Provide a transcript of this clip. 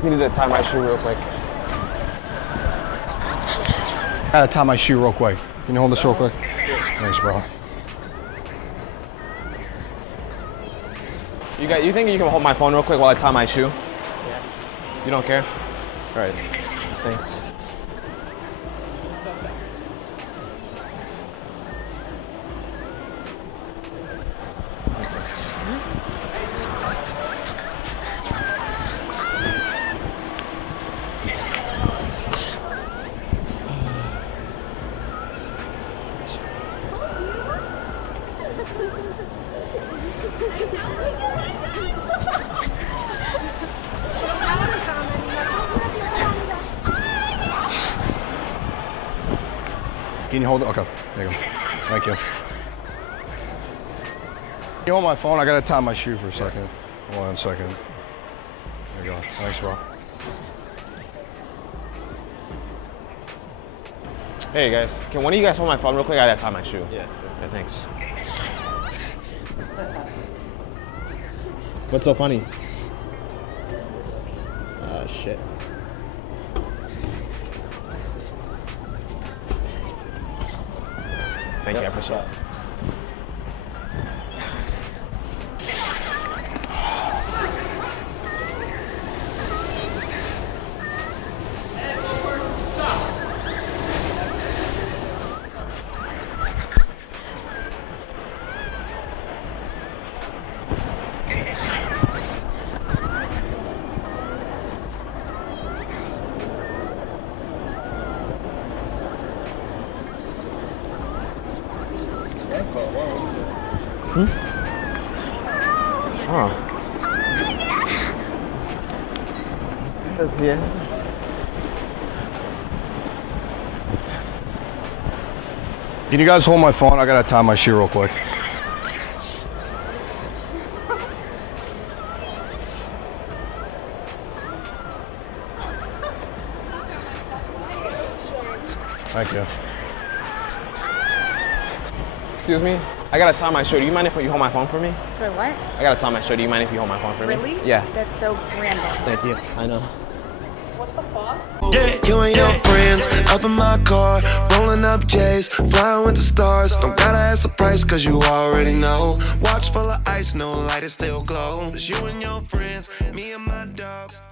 just needed to tie my shoe real quick. I gotta tie my shoe real quick. Can you hold this real quick? Thanks, bro. You think you can hold my phone real quick while I tie my shoe? Yeah. You don't care? All right. Thanks. Can you hold it? Okay, there you go. Thank you. Can you hold my phone? I gotta tie my shoe for a second. Hold on a second. There you go. Thanks, bro. Hey guys, can one of you guys hold my phone real quick? I gotta tie my shoe. Yeah. Yeah, thanks. What's so funny? Shit. Thank you, I appreciate it. Oh. That's the end. Can you guys hold my phone? I gotta tie my shoe real quick. Thank you. Excuse me? I gotta tie my shoe. Do you mind if you hold my phone for me? For what? I gotta tie my shoe. Do you mind if you hold my phone for me? Really? Yeah. That's so random. Thank you. I know. Yeah, you and your friends up in my car, rolling up J's, flying with the stars. Don't gotta ask the price, cause you already know. Watch full of ice, no light, it still glow. It's you and your friends, me and my dogs.